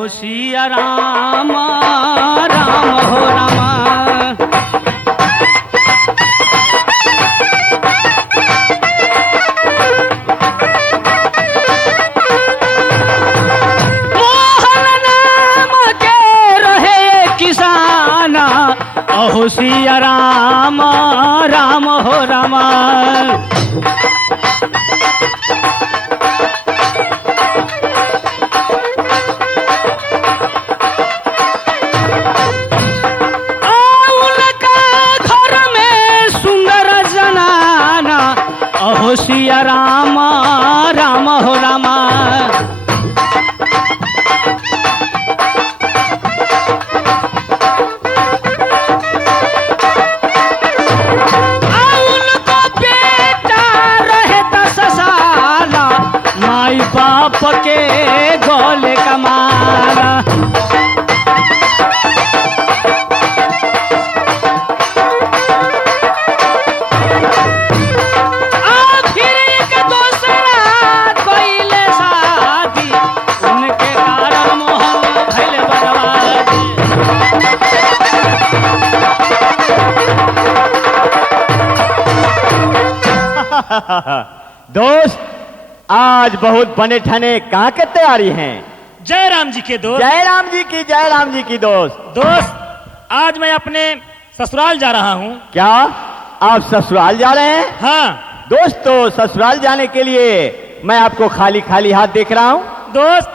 अहो सिया राम राम हो रामा। मोहन नाम के रहे किसाना, अहो सिया राम राम हो रामा। अहो सिया राम राम हो रामा। उनको बेटा रहे 10 साला, माई बाप के गोले का मारा। दोस्त, आज बहुत बने ठने कहाँ के तैयारी हैं? जय राम जी के दोस्त। जय राम जी की, जय राम जी की। दोस्त, आज मैं अपने ससुराल जा रहा हूँ। क्या आप ससुराल जा रहे हैं? हाँ दोस्त, तो ससुराल जाने के लिए मैं आपको खाली खाली हाथ देख रहा हूँ। दोस्त,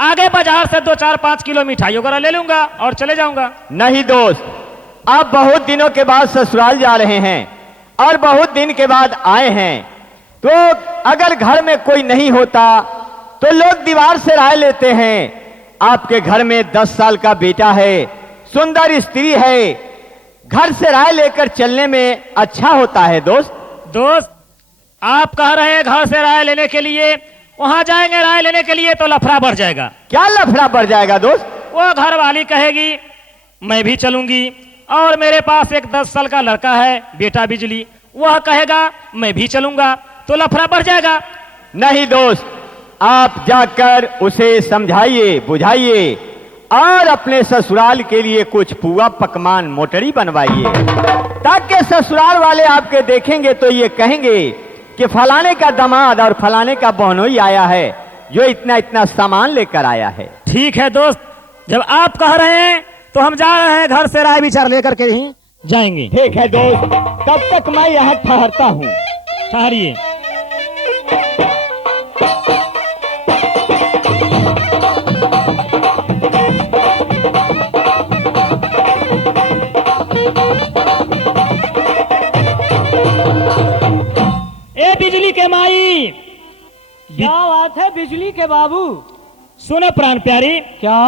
आगे बाजार से 2-4-5 किलो मिठाई वगैरह ले लूंगा और चले जाऊंगा। नहीं दोस्त, आप बहुत दिनों के बाद ससुराल जा रहे हैं और बहुत दिन के बाद आए हैं, तो अगर घर में कोई नहीं होता तो लोग दीवार से राय लेते हैं। आपके घर में 10 साल का बेटा है, सुंदर स्त्री है, घर से राय लेकर चलने में अच्छा होता है। दोस्त, आप कह रहे हैं घर से राय लेने के लिए, वहां जाएंगे राय लेने के लिए तो लफड़ा बढ़ जाएगा। क्या लफड़ा बढ़ जाएगा दोस्त? वो घर वाली कहेगी मैं भी चलूंगी, और मेरे पास एक 10 साल का लड़का है, बेटा बिजली, वह कहेगा मैं भी चलूंगा, तो लफड़ा बढ़ जाएगा। नहीं दोस्त, आप जाकर उसे समझाइए, बुझाइए और अपने ससुराल के लिए कुछ पुआ पकवान मोटरी बनवाइए, ताकि ससुराल वाले आपके देखेंगे तो ये कहेंगे कि फलाने का दामाद और फलाने का बहनोई आया है जो इतना इतना सामान लेकर आया है। ठीक है दोस्त, जब आप कह रहे हैं तो हम जा रहे हैं, घर से राय विचार लेकर के ही जाएंगे। ठीक है दोस्त, तब तक मैं यहाँ ठहरता हूँ। ठहरिए। ए बिजली के माई। क्या बात है बिजली के बाबू? सुनो प्राण प्यारी, क्या?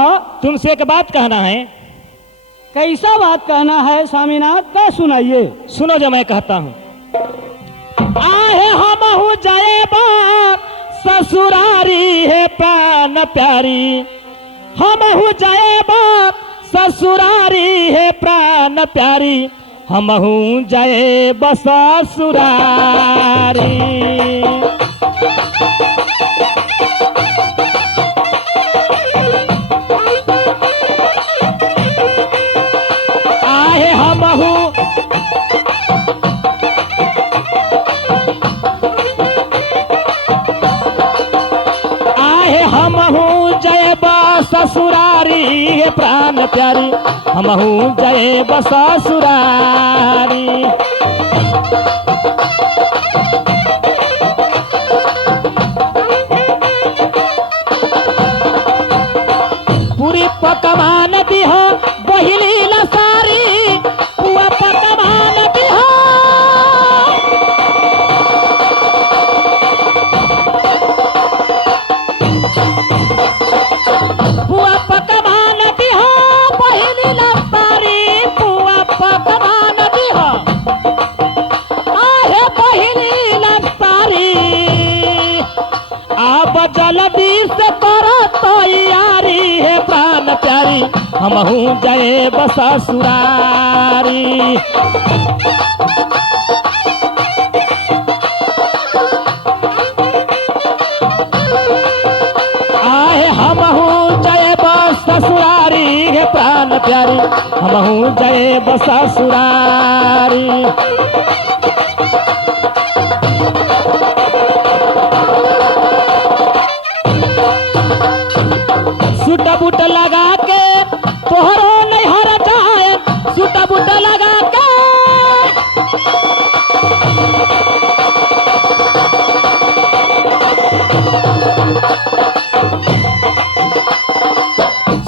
तुमसे एक बात कहना है। कैसा बात कहना है स्वामीनाथ? क्या सुनाइए। सुनो जो मैं कहता हूँ। आहे हम जाए बाप ससुरारी है प्राण प्यारी, हम जाए बाप ससुरारी है प्राण प्यारी, हम जाए बस ससुरारी। आहे हम जय ससुरारी है प्राण प्यारी, हमहू जय ससुरारी। पूरी पकवान दिह बहिली लसारी, पुआ पकवान दिह पुआ पकवान दिह बहिली लसारी, पुआ पकवान दिह आहे बहिली लसारी। अब जल्दी से करो तैयारी है प्राण प्यारी, हमहू जय ससुरारी। आहे हमहू जय प्यारी हमहू जाए ससुरारी। सूट बूट लगा के तोहरो नहीं हर जाए, सूट बूट लगा के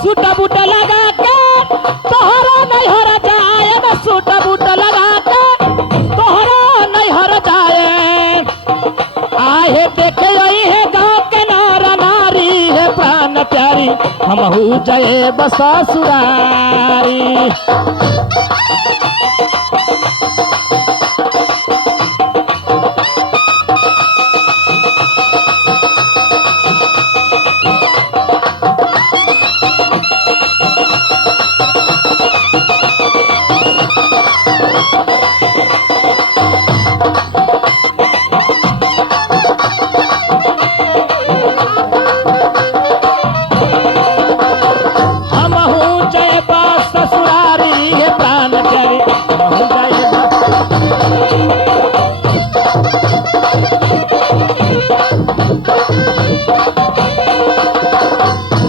सूट बूट लगा के तोहरो नहीं हर जाए, सूट बूट लगा के तोहरो नहीं हर जाए। आहे देखे आई है गाँव के नारा नारी है प्राण प्यारी हमहू जाए ससुरारी। हमहू जाए ससुरारी है प्राण प्यारी हमहू जाए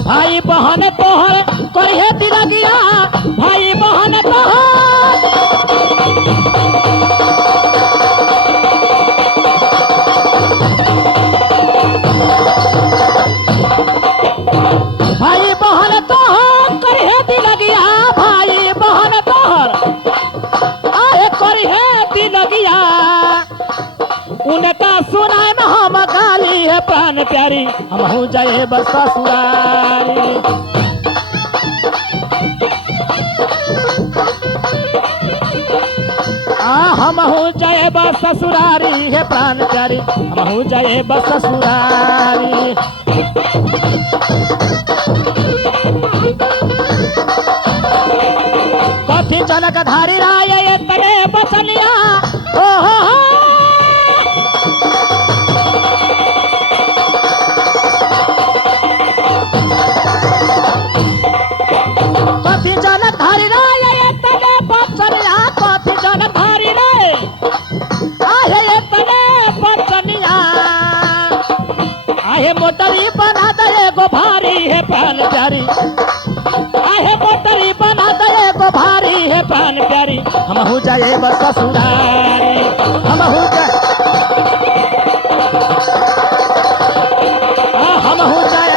भाई बहन तोहर करिए दिलगिया, भाई बहन तोहर भाई बहन तोहर करिए दिलगिया, भाई बहन तोहर आए करिए दिलगिया। उनका सुनाए में हम गाली है प्राण प्यारी हमहू जाए ससुरारी। हमहू जाए ससुरारी है प्राण प्यारी हमहू जाए ससुरारी। कथी जनक धारी राय ये तने बचलिया ओ हो। कथी जनक धारी राय ये तने बचलिया, कथी जनक धारी राय आहे ये तने बचलिया। आहे मोटरी बना दे गो भारी है प्राण प्यारी, आहे मोटरी बना दे गो भारी है प्राण प्यारी हमहू जाए ससुरारी। हमहू जाए हमहू जाए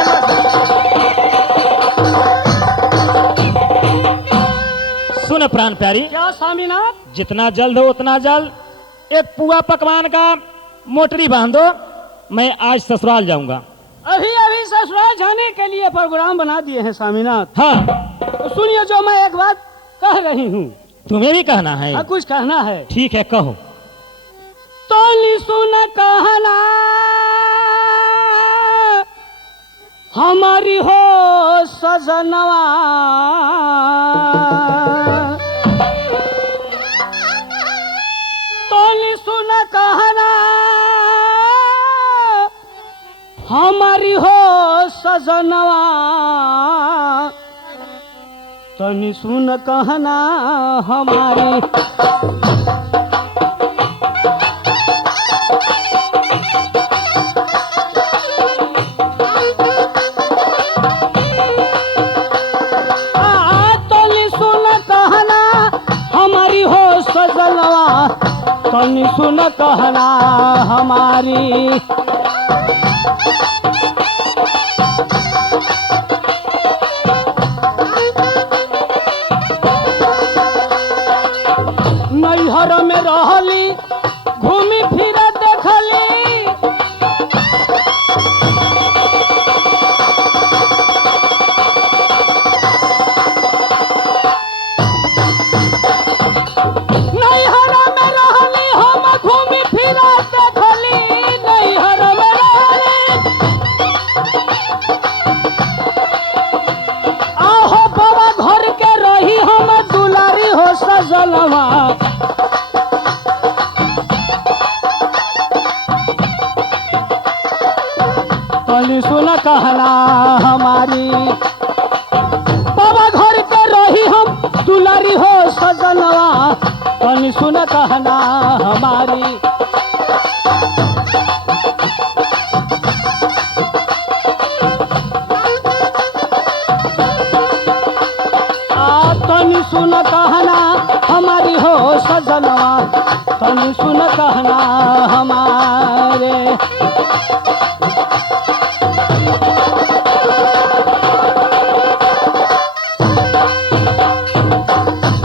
सुन प्राण प्यारी। क्या स्वामीनाथ? जितना जल्द हो उतना जल्द एक पुआ पकवान का मोटरी बांधो, मैं आज ससुराल जाऊंगा। अभी अभी ससुराल जाने के लिए प्रोग्राम बना दिए हैं स्वामीनाथ। हाँ तो सुनिए जो मैं एक बात कह रही हूँ। तुम्हें भी कहना है? हाँ कुछ कहना है। ठीक है कहो। तो सुन कहना हमारी हो सजनवा, तो सुन कहना हमारी हो सजनवा, तनी सुन कहना हमारी। तनी सुन कहना हमारी हो सजनवा, तनी सुन कहना हमारी। नैहर में रहली घूमी फिर देखली, नैहर में रहली हम घूमी फिर देखली, नैहर में रहली आहो बाबा घर के रही हम दुलारी हो सजनवा। तनी सुन कहना हमारी, बाबा घर के रही हम दुलारी हो सजनवा तनी सुन कहना हमारी। तनी सुन कहना हमारी हो सजनवा तनी सुन कहना हमारे।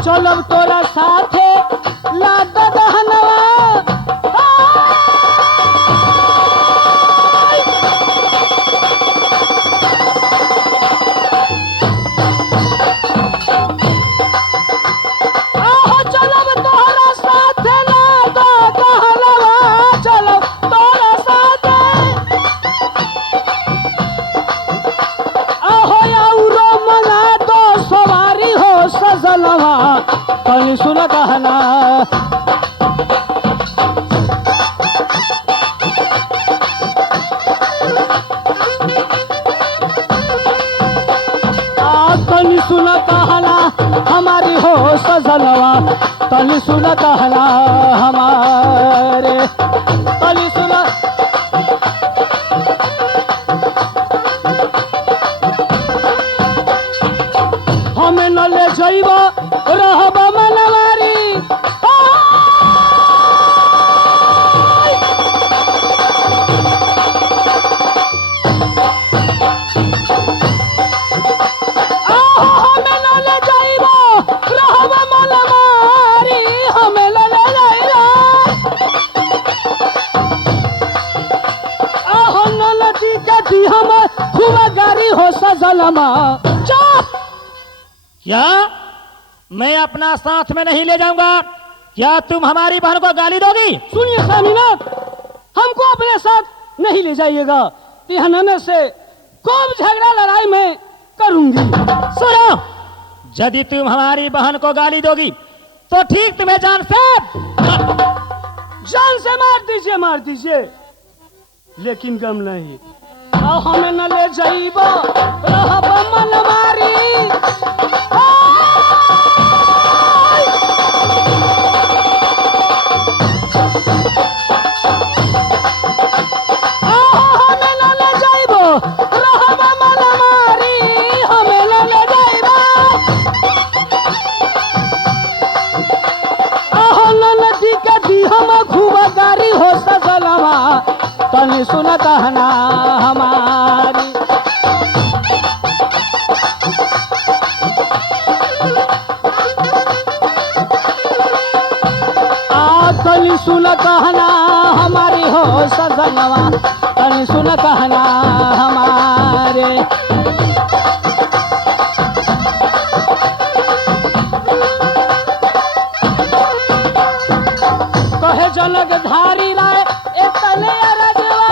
चलब तोरा साथे लाद दहनवा आहो चलब तोरा साथे लाद दहनवा चलब तोरा साथे आहो याउरो मना तो सवारी हो सजनवा तनी सुन कहना। तनी सुन कहना हमारी हो सजनवा तनी सुन कहना हमारे। तनी सुन हमें न ले जाइब रहब मनवारी। हमें न ले जाइब रहब मनवारी हमें न ले जाइब। आहो न लटी के दी हम खूब गारी हो सजलमा। चुप क्या मैं अपना साथ में नहीं ले जाऊंगा? क्या तुम हमारी बहन को गाली दोगी? सुनिए स्वामीनाथ, हमको अपने साथ नहीं ले जाइएगा। तिहनने से खूब झगड़ा लड़ाई में करूंगी। सुनो, यदि तुम हमारी बहन को गाली दोगी तो ठीक तुम्हें जान से मार दीजिए लेकिन गम नहीं। आओ हमें न ले जाइबा रहब मनमारी। हमें न ले जाइबो रहब मनमारी हमें न ले जाइबा। आहो नदी के दी हम खूब गारी हो सजलवा तनी सुन कहना हमारी। तनी सुन कहना हमारी हो सजनवा तनी सुन कहना हमारे। कहे जनक धारी राय एतने रजवा।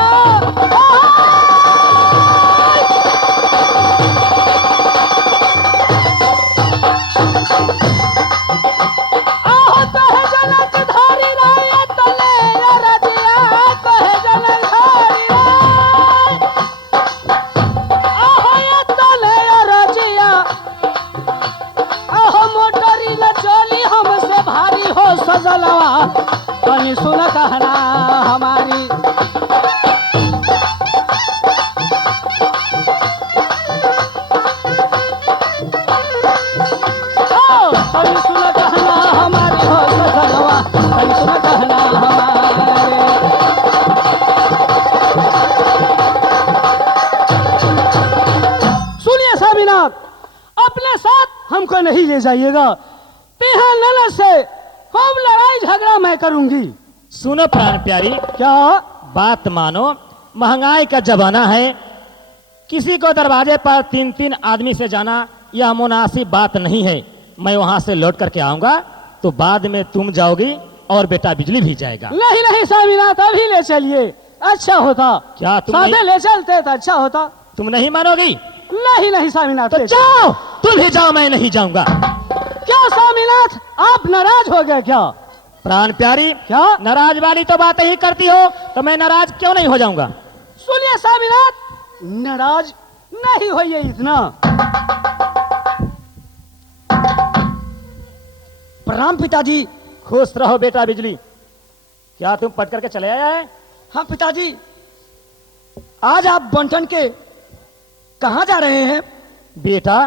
आहो कहे जनक धारी राय एतने रजवा। कहे जनक धारी राय आहो एतने रजवा। आहो मोटरी न चली हमसे भारी हो सजलवा तनी सुन कहना हमारी। तनी सुन कहना हमारी हो सजलवा तनी सुन कहना हमारे। सुनिए स्वामीनाथ, अपने साथ हमको नहीं ले जाइएगा। तिहा नल से खूब लड़ाई झगड़ा मैं करूंगी। सुनो प्राण प्यारी, क्या बात मानो, महंगाई का जमाना है। किसी को दरवाजे पर 3-3 आदमी से जाना यह मुनासिब बात नहीं है। मैं वहां से लौट करके आऊंगा तो बाद में तुम जाओगी और बेटा बिजली भी जाएगा। नहीं नहीं स्वामीनाथ, अभी ले चलिए अच्छा होता। क्या तुम साथे नहीं? ले चलते तो अच्छा होता। तुम नहीं मानोगी नहीं नहीं स्वामीनाथ, तो ले जाओ, तुम ही जाओ, मैं नहीं जाऊंगा। क्या स्वामीनाथ आप नाराज हो गए क्या? प्राण प्यारी, क्या नाराज वाली तो बातें ही करती हो, तो मैं नाराज क्यों नहीं हो जाऊंगा? सुनिए स्वामीनाथ, नाराज नहीं होइए इतना। प्रणाम पिताजी। खुश रहो बेटा बिजली। क्या तुम पढ़ करके चले आया है? हाँ पिताजी, आज आप बंटन के कहाँ जा रहे हैं? बेटा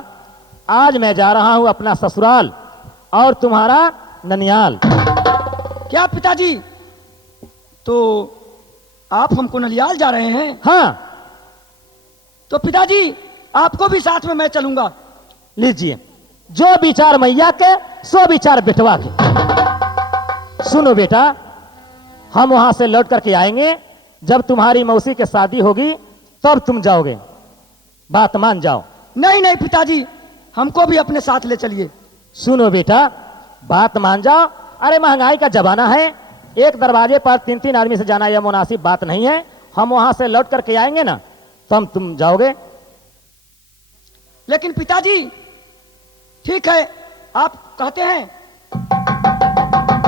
आज मैं जा रहा हूं अपना ससुराल और तुम्हारा ननियाल। क्या पिताजी, तो आप हमको नलियाल जा रहे हैं? हाँ तो पिताजी आपको भी साथ में मैं चलूंगा। लीजिए, जो विचार मैया के सो विचार बेटवा के। सुनो बेटा, हम वहां से लौट करके आएंगे, जब तुम्हारी मौसी की शादी होगी तब तुम जाओगे। बात मान जाओ। नहीं नहीं पिताजी, हमको भी अपने साथ ले चलिए। सुनो बेटा, बात मान जाओ। अरे महंगाई का जमाना है, एक दरवाजे पर 3-3 आदमी से जाना यह मुनासिब बात नहीं है। हम वहां से लौट करके आएंगे ना, तब तुम जाओगे। लेकिन पिताजी ठीक है, आप कहते हैं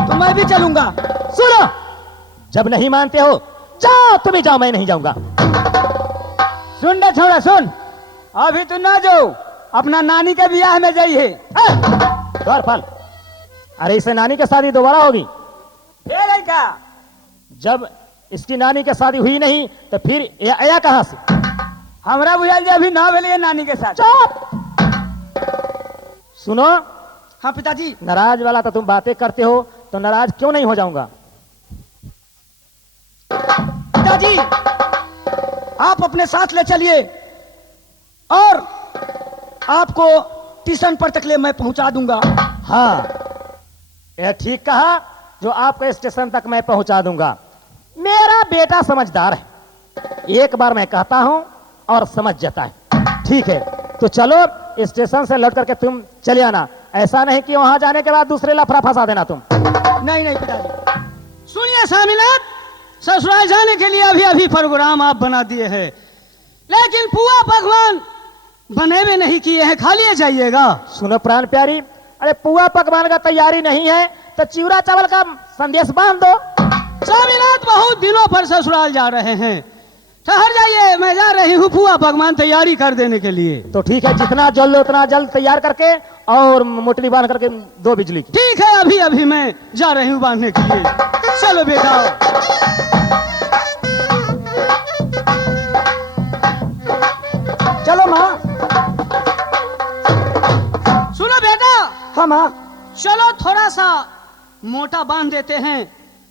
तो मैं भी चलूंगा। सुनो, जब नहीं मानते हो जाओ, तुम ही जाओ, मैं नहीं जाऊंगा। सुन ना छोड़ा सुन, अभी तो ना जाओ, अपना नानी के ब्याह में जाइए। द्वार फल। अरे इसे नानी की शादी दोबारा होगी? फिर क्या? जब इसकी नानी की शादी हुई नहीं तो फिर ये आया कहां से? हमरा बुझाइल जे अभी ना भेलिए नानी के साथ। चुप। सुनो, हाँ पिताजी। नाराज वाला तो तुम बातें करते हो, तो नाराज क्यों नहीं हो जाऊंगा? पिताजी आप अपने साथ ले चलिए और आपको स्टेशन पर तक ले मैं पहुंचा दूंगा। हाँ, यह ठीक कहा, जो आपको स्टेशन तक मैं पहुंचा दूंगा। मेरा बेटा समझदार है, एक बार मैं कहता हूं और समझ जाता है। ठीक है, तो चलो स्टेशन से लौट करके तुम चले आना। ऐसा नहीं कि वहां जाने के बाद दूसरे लफड़ा फंसा देना तुम। नहीं नहीं पिताजी। सुनिए स्वामीनाथ, ससुराल जाने के लिए अभी अभी प्रोग्राम आप बना दिए हैं, लेकिन पुआ पकवान बने भी नहीं किए हैं, खा लिए जाइएगा। सुनो प्राण प्यारी, अरे पुआ पकवान का तैयारी नहीं है तो चिवड़ा चावल का संदेश बांध दो। स्वामीनाथ बहुत दिनों पर ससुराल जा रहे हैं, ठहर जाइए, मैं जा रही हूँ पुआ पकवान तैयारी कर देने के लिए। तो ठीक है, जितना जल्द उतना जल्द तैयार करके और मोटरी बांध करके दो बिजली की। ठीक है, अभी अभी मैं जा रही हूँ बांधने के लिए। चलो बेटा। चलो माँ। सुनो बेटा, हाँ माँ। चलो थोड़ा सा मोटा बांध देते हैं,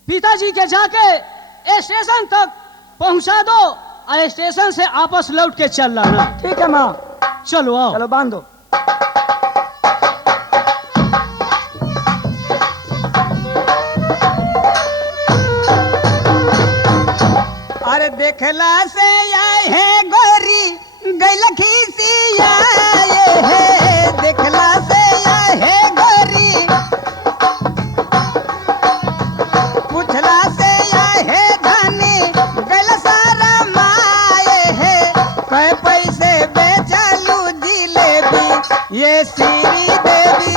पिताजी के जाके स्टेशन तक पहुंचा दो और स्टेशन से आपस लौट के चल लाना। ठीक है माँ। चलो आओ। चलो बांध दो। अरे देखला से आए है गोरी गैलखी सी आए है, देखला से आए है गोरी, पूछला से आए है धनी, गैल सारा माए है, कै पैसे बेचलू जिलेबी ये श्री देवी।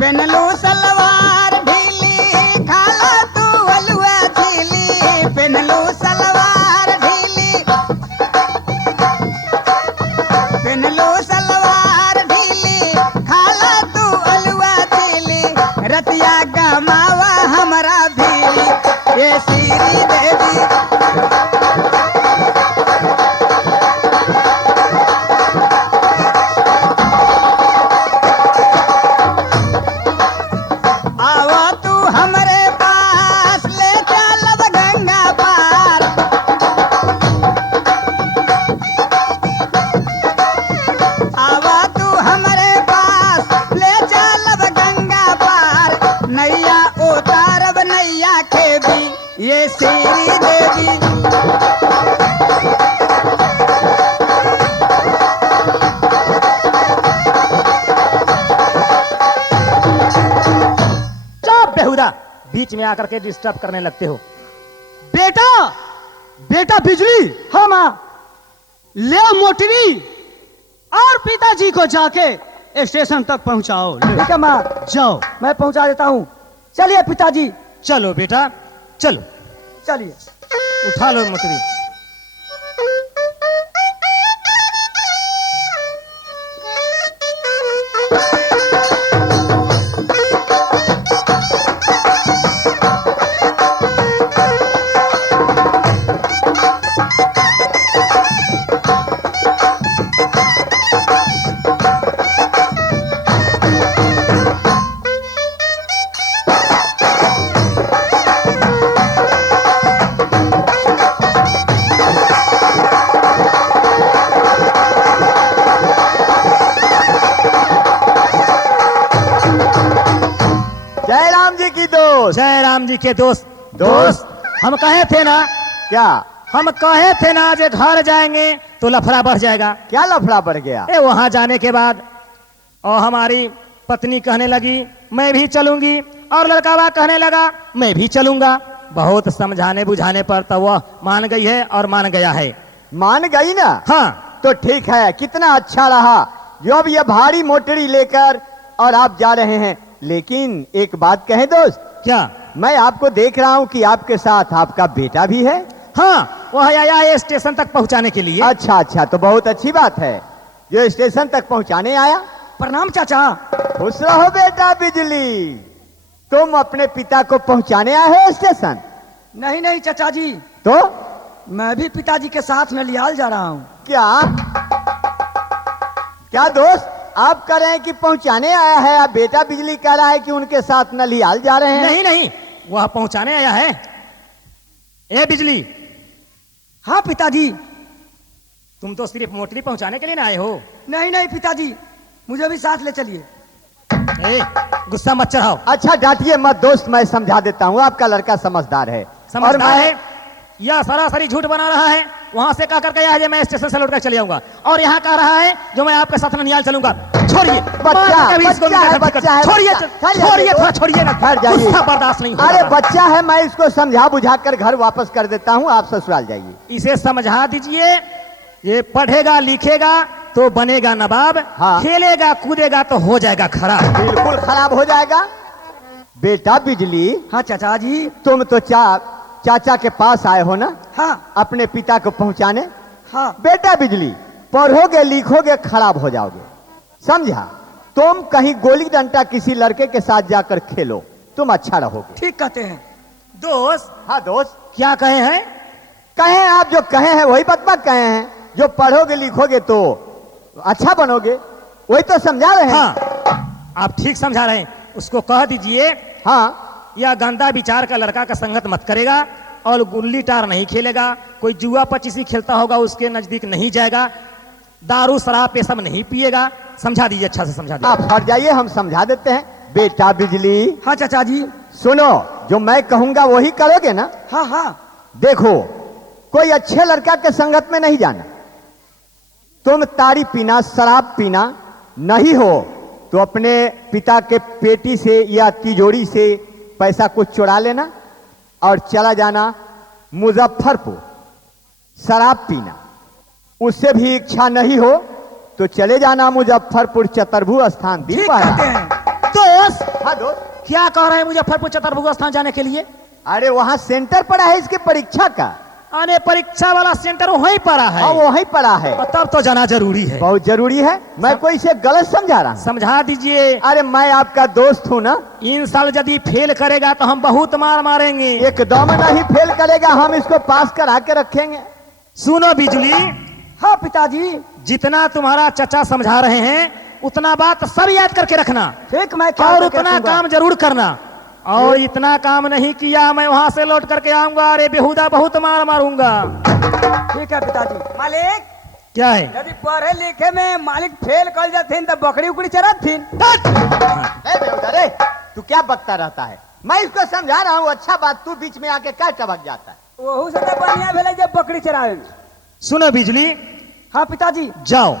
पेनलू सलवार ढीली, खाला तू हलवा झीली, पेनलू सलवार ढीली, पेनलू सलवार ढीली, खाला तू हलवा झीली, रतिया गमावा हमरा भीली ये श्री देवी। आवा तू हमरे पास ले चलब गंगा पार, आवा तू हमरे पास ले चलब गंगा पार, नैया उतारब नैया के भी ये श्री देवी। चुप बेहुदा, बीच में आकर के डिस्टर्ब करने लगते हो। बेटा, बेटा बिजली, हाँ माँ। ले मोटरी और पिताजी को जाके स्टेशन तक पहुंचाओ। ले, ठीक है माँ, जाओ। मैं पहुंचा देता हूँ। चलिए पिताजी, चलो बेटा चलो, चलिए। उठा लो मोटरी। जयराम जी की दोस्त। जय राम जी के दोस्त। दोस्त। हम कहे थे ना, क्या हम कहे थे ना जे घर जाएंगे तो लफड़ा बढ़ जाएगा। क्या लफड़ा बढ़ गया? वहां जाने के बाद और हमारी पत्नी कहने लगी मैं भी चलूंगी, और लड़कावा कहने लगा मैं भी चलूंगा। बहुत समझाने बुझाने पर तो वह मान गई है और मान गया है। मान गई ना? हाँ, तो ठीक है, कितना अच्छा रहा जो अब ये भारी मोटरी लेकर और आप जा रहे हैं। लेकिन एक बात कहें दोस्त, क्या? मैं आपको देख रहा हूं कि आपके साथ आपका बेटा भी है। हाँ, वह आया है स्टेशन तक पहुंचाने के लिए। अच्छा अच्छा, तो बहुत अच्छी बात है जो स्टेशन तक पहुंचाने आया। प्रणाम चाचा। खुश रहो बेटा बिजली, तुम अपने पिता को पहुंचाने आए हो स्टेशन? नहीं नहीं चाचा जी, तो मैं भी पिताजी के साथ नलियाल जा रहा हूँ। क्या क्या दोस्त, आप कह रहे हैं कि पहुंचाने आया है, आप बेटा बिजली कह रहा है कि उनके साथ नलियाल जा रहे हैं? नहीं नहीं, वह पहुंचाने आया है। ए बिजली, हाँ पिताजी। तुम तो सिर्फ मोटरी पहुंचाने के लिए ना आए हो। नहीं नहीं पिताजी, मुझे भी साथ ले चलिए। ए, गुस्सा मत चढ़ाओ। अच्छा डांटिए मत दोस्त, मैं समझा देता हूँ, आपका लड़का समझदार है। समझदार मैं- है या सरासरी झूठ बना रहा है। वहां से कह करके आया है मैं स्टेशन से लौट कर चले जाऊंगा, और यहाँ कह रहा है जो मैं आपके साथ ननिहाल चलूंगा। छोड़िए बच्चा है, बच्चा है, छोड़िए बच्चा। छोड़िए, थोड़ा छोड़िए ना, ठहर जाइए। गुस्सा बर्दाश्त नहीं हो अरे रहा। बच्चा है, मैं इसको समझा बुझा कर घर वापस कर देता हूँ, आप ससुराल जाइए। इसे समझा दीजिए, ये पढ़ेगा लिखेगा तो बनेगा नवाब। हाँ। खेलेगा कूदेगा तो हो जाएगा खराब। बिल्कुल खराब हो जाएगा। बेटा बिजली, हाँ चाचा जी। तुम तो चाचा के पास आए हो ना हाँ अपने पिता को पहुंचाने। हाँ। बेटा बिजली, पढ़ोगे लिखोगे खराब हो जाओगे, समझा? तुम कहीं गोली डंडा किसी लड़के के साथ जाकर खेलो, तुम अच्छा रहोगे। ठीक कहते हैं। दोस्त, हाँ दोस्त, क्या कहे हैं? कहे आप जो कहे हैं वही बतबा कहे हैं, जो पढ़ोगे लिखोगे तो अच्छा बनोगे, वही तो समझा रहे हैं। हाँ, आप ठीक समझा रहे हैं। उसको कह दीजिए हाँ, यह गंदा विचार का लड़का का संगत मत करेगा, और गुल्ली टार नहीं खेलेगा, कोई जुआ पचीसी खेलता होगा उसके नजदीक नहीं जाएगा, दारू शराब ये सब नहीं पिएगा। समझा दीजिए, अच्छा से समझा दीजिए। आप हट जाइए, हम समझा देते हैं। बेटा बिजली, हाँ चाचा जी। सुनो, जो मैं कहूंगा वही करोगे ना? हाँ हाँ। देखो, कोई अच्छे लड़का के संगत में नहीं जाना। तुम ताड़ी पीना शराब पीना नहीं हो तो अपने पिता के पेटी से या तिजोरी से पैसा कुछ चुरा लेना और चला जाना मुजफ्फरपुर शराब पीना। उससे भी इच्छा नहीं हो तो चले जाना मुजफ्फरपुर चतुर्भु स्थान दिन ठीक पाया। कहते हैं। दोस्त, हाँ दोस्त, क्या कह रहे हैं मुजफ्फरपुर चतुर्भुज स्थान जाने के लिए? अरे वहां सेंटर पड़ा है इसके परीक्षा का। अरे परीक्षा वाला सेंटर वहीं पड़ा है। हाँ वहीं पड़ा है, और तब तो जाना जरूरी है। बहुत जरूरी है। मैं कोई इसे गलत समझा रहा हूं? समझा दीजिए। अरे मैं आपका दोस्त हूं ना। इन साल यदि फेल करेगा तो हम बहुत मार मारेंगे। एकदम नहीं फेल करेगा, हम इसको पास करा के रखेंगे। सुनो बिजली, हाँ पिताजी। जितना तुम्हारा चचा समझा रहे हैं उतना बात सब याद करके रखना, ठीक, मैं क्या और उतना काम जरूर करना। और इतना काम नहीं किया मैं वहां से लौट करके आऊंगा, अरे बेहुदा बहुत मार मारूंगा। ठीक है पिताजी। मालिक, क्या है? यदि पढ़े लिखे में मालिक फेल कर जाते तो बकरी उकड़ी चरत थी। अरे तू क्या बकता रहता है? मैं इसको समझा रहा हूँ, अच्छा बात, तू बीच में आके क्या टबक जाता है? वहू से तो बढ़िया भेले जब बकरी चरावे। सुनो बिजली, हाँ पिताजी। जाओ,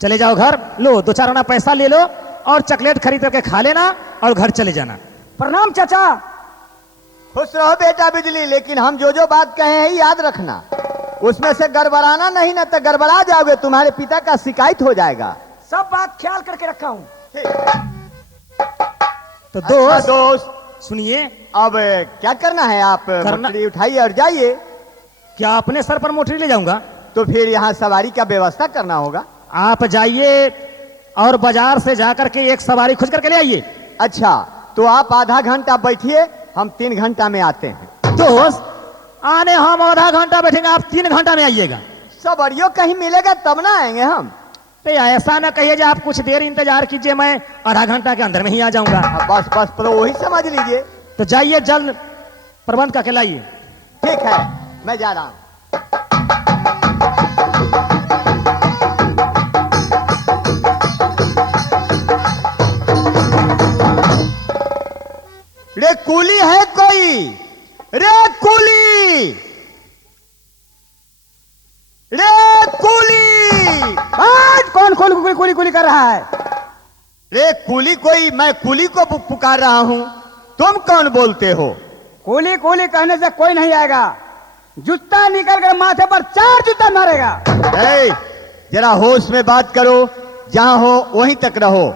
चले जाओ घर, लो 2-4 आना पैसा ले लो और चॉकलेट खरीद करके खा लेना और घर चले जाना। प्रणाम चाचा। खुश रहो बेटा बिजली, लेकिन हम जो बात कहे हैं याद रखना, उसमें से गड़बड़ाना नहीं, ना तो गड़बड़ा जाओगे, तुम्हारे पिता का शिकायत हो जाएगा। सब बात ख्याल करके रखा हूँ। तो अच्छा दोस्त दोस्त, सुनिए, अब क्या करना है? आप मोटरी उठाइए और जाइए। क्या अपने सर पर मोटरी ले जाऊंगा? तो फिर यहाँ सवारी का व्यवस्था करना होगा। आप जाइए और बाजार से जाकर के एक सवारी खोज करके ले आइए। अच्छा, तो आप आधा घंटा बैठिए, हम 3 घंटा में आते हैं। दोस्त, आने हम आधा घंटा बैठेंगे, आप 3 घंटा में आइएगा। सवारियों कहीं मिलेगा तब ना आएंगे हम। तो ऐसा ना कहिए कि आप कुछ देर इंतजार कीजिए, मैं आधा घंटा के अंदर में ही आ जाऊंगा। बस बस, तो वही समझ लीजिए। तो जाइए, जल्द प्रबंध करके लाइए। ठीक है, मैं जा रहा हूं। रे कूली है कोई? रे कूली! रे कूली! आज कौन कुली कुली कुली कर रहा है? रे कूली कोई? मैं कूली को पुकार रहा हूं। तुम कौन बोलते हो? कुली कुली कहने से कोई नहीं आएगा। जूता निकल कर माथे पर 4 जूता मारेगा। ए, जरा होश में बात करो। जहां हो वहीं तक रहो,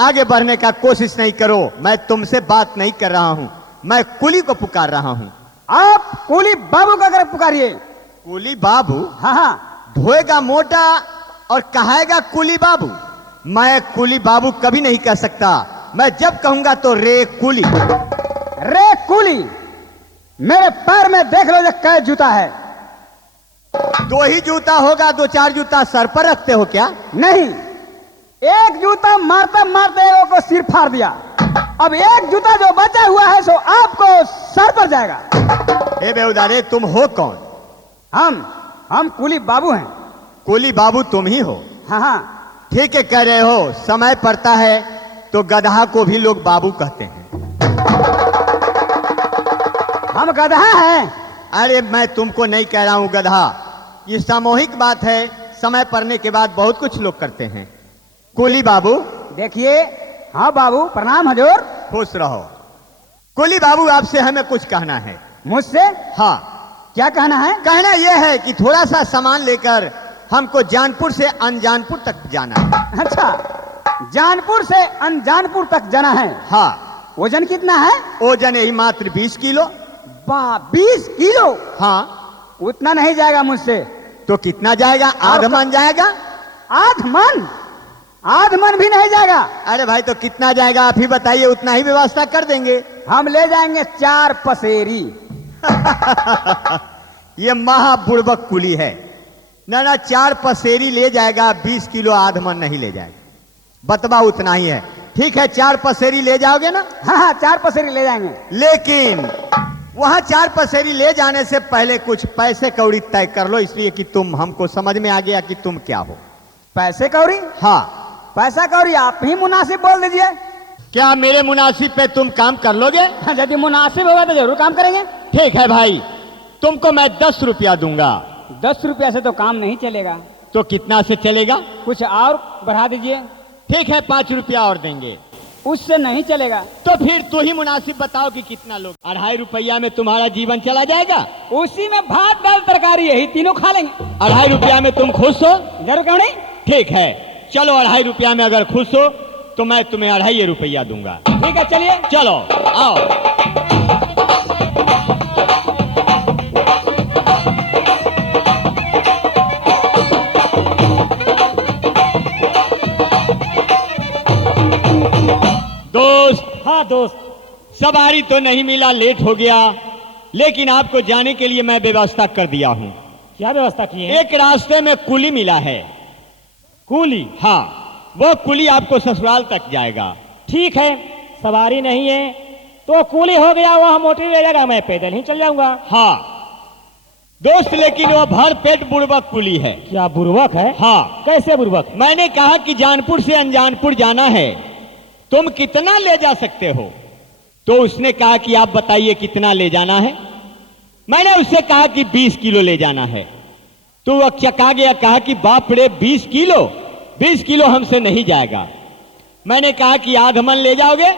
आगे बढ़ने का कोशिश नहीं करो। मैं तुमसे बात नहीं कर रहा हूं, मैं कुली को पुकार रहा हूं। आप कुली बाबू का कर पुकारिए। कुली बाबू? हाँ हाँ, ढोएगा मोटा और कहाएगा कुली बाबू। मैं कुली बाबू कभी नहीं कह सकता। मैं जब कहूंगा तो रे कुली। रे कुली, मेरे पैर में देख लो जो कै जूता है। 2 ही जूता होगा? 2-4 जूता सर पर रखते हो क्या? नहीं, एक जूता मारते मारते वो को सिर फाड़ दिया। अब एक जूता जो बचा हुआ है सो आपको सर पर जाएगा। ए बेउदारे, तुम हो कौन? हम कुली बाबू हैं। कुली बाबू तुम ही हो? हाँ हाँ, ठीक है, कह रहे हो। समय पड़ता है तो गधा को भी लोग बाबू कहते हैं। हम गधा हैं। अरे मैं तुमको नहीं कह रहा हूं गधा, ये सामूहिक बात है। समय पड़ने के बाद बहुत कुछ लोग करते हैं। कुली बाबू। देखिए, हाँ बाबू, प्रणाम हजूर। खुश रहो। कुली बाबू, आपसे हमें कुछ कहना है। मुझसे हाँ, क्या कहना है? कहना यह है कि थोड़ा सा सामान लेकर हमको जानपुर से अनजानपुर तक जाना है। अच्छा, जानपुर से अनजानपुर तक जाना है। हाँ। वजन कितना है? वजन यही मात्र 20 किलो। 20 किलो? हाँ। उतना नहीं जाएगा मुझसे। तो कितना जाएगा? आध मन जाएगा? आध मन? आध मन भी नहीं जाएगा। अरे भाई, तो कितना जाएगा आप ही बताइए, उतना ही व्यवस्था कर देंगे। हम ले जाएंगे 4 पसेरी। ये महाबुड़बक कुली है। ना 4 पसेरी ले जाएगा, 20 किलो आध मन नहीं ले जाएगा। बतबा उतना ही है। ठीक है, 4 पसेरी ले जाओगे ना? हाँ हाँ, 4 पसेरी ले जाएंगे। लेकिन वहां 4 पसेरी ले जाने से पहले कुछ पैसे कौड़ी तय कर लो, इसलिए कि तुम, हमको समझ में आ गया कि तुम क्या हो। पैसे कौड़ी? हाँ। पैसा कौड़ी आप ही मुनासिब बोल दीजिए। क्या मेरे मुनासिब पे तुम काम कर लोगे? हाँ, यदि मुनासिब होगा तो जरूर काम करेंगे। ठीक है भाई, तुमको मैं 10 रुपया दूंगा। 10 रुपया से तो काम नहीं चलेगा। तो कितना से चलेगा? कुछ और बढ़ा दीजिए। ठीक है, 5 रुपया और देंगे। उससे नहीं चलेगा। तो फिर तू ही मुनासिब बताओ कि कितना लोग। 2.5 रुपया में तुम्हारा जीवन चला जाएगा? उसी में भात दाल तरकारी यही तीनों खा लेंगे। 2.5 रुपया में तुम खुश हो? जरूर, क्यों नहीं। ठीक है, चलो 2.5 रुपया में अगर खुश हो तो मैं तुम्हें 2.5 रुपया दूंगा। ठीक है, चलिए। चलो आओ। दोस्त। हाँ दोस्त, सवारी तो नहीं मिला, लेट हो गया, लेकिन आपको जाने के लिए मैं व्यवस्था कर दिया हूं। क्या व्यवस्था की है? एक रास्ते में कुली मिला है। कूली? हाँ, वो कुली आपको ससुराल तक जाएगा। ठीक है, सवारी नहीं है तो कूली हो गया, वह मोटरी ले जाएगा, मैं पैदल ही चल जाऊंगा। हाँ दोस्त, लेकिन वो भर पेट बुड़बक कुली है। क्या बुर्बक है? हाँ। कैसे बुर्बक? मैंने कहा कि जानपुर से अनजानपुर जाना है, तुम कितना ले जा सकते हो? तो उसने कहा कि आप बताइए कितना ले जाना है। मैंने उससे कहा कि 20 किलो ले जाना है। तो वह चका गया, कहा कि बाप रे 20 किलो, 20 किलो हमसे नहीं जाएगा। मैंने कहा कि आध मन ले जाओगे?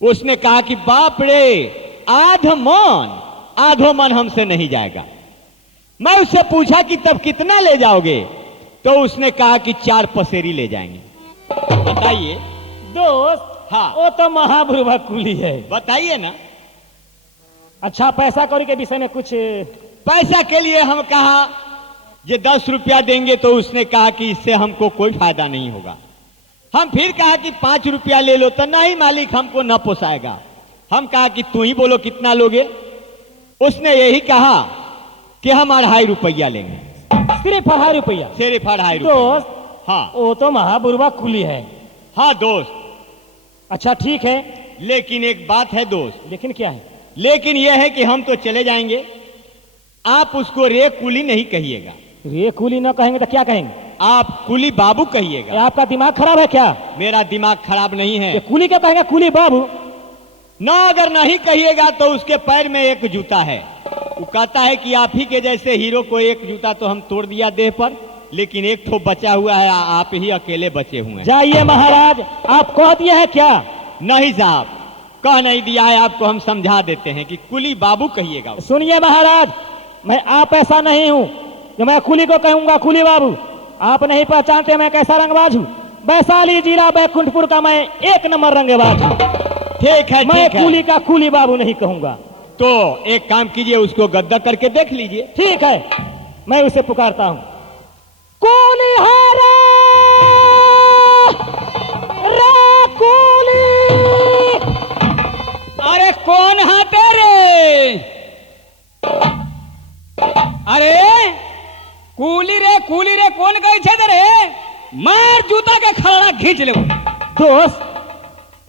उसने कहा कि बाप रे आधो मन हमसे नहीं जाएगा। मैं उससे पूछा कि तब कितना ले जाओगे? तो उसने कहा कि 4 पसेरी ले जाएंगे। बताइए। दोस्त हाँ। वो तो महाबुरबा कुली है। बताइए ना। अच्छा पैसा कौड़ी के विषय में कुछ पैसा के लिए हम कहा ये 10 रुपया देंगे, तो उसने कहा कि इससे हमको कोई फायदा नहीं होगा। हम फिर कहा कि 5 रुपया ले लो, तो नहीं मालिक हमको न पोसाएगा। हम कहा कि तू ही बोलो कितना लोगे। उसने यही कहा कि हम 2.5 रुपया लेंगे। सिर्फ 2.5 रुपया? सिर्फ 2.5 रुपया। दोस्त हाँ वो तो महाबुरबा कुली है। हाँ दोस्त, अच्छा ठीक है, लेकिन एक बात है दोस्त। लेकिन क्या है? लेकिन यह है कि हम तो चले जाएंगे, आप उसको रे कुली नहीं कहिएगा। रे कुली ना कहेंगे तो क्या कहेंगे? आप कुली बाबू कहिएगा। ये आपका दिमाग खराब है क्या? मेरा दिमाग खराब नहीं है। ये कुली क्या कहेंगे? कुली बाबू ना अगर नहीं कहिएगा तो उसके पैर में एक जूता है। वो कहता है कि आप ही के जैसे हीरो को एक जूता तो हम तोड़ दिया देह पर, लेकिन एक ठो बचा हुआ है, आप ही अकेले बचे हुए हैं। जाइए महाराज, आप कह दिए हैं क्या? नहीं साहब, कह नहीं दिया है, आपको हम समझा देते हैं कि कुली बाबू कहिएगा। सुनिए महाराज, मैं आप ऐसा नहीं हूं जो मैं कुली को कहूंगा कुली बाबू। आप नहीं पहचानते मैं कैसा रंगबाज हूं। वैशाली जिला बैकुंठपुर का मैं 1 नंबर रंगबाज हूं। ठीक है, मैं ठीक है। कुली का कुली बाबू नहीं कहूंगा। तो एक काम कीजिए, उसको गद्दा करके देख लीजिए। ठीक है, मैं उसे पुकारता हूं। कुलिहारा रे कुली। अरे कौन हाथे रे? अरे कूली रे कौन कहे छे रे? मार जूता के खड़ा खींच ले। दोस्त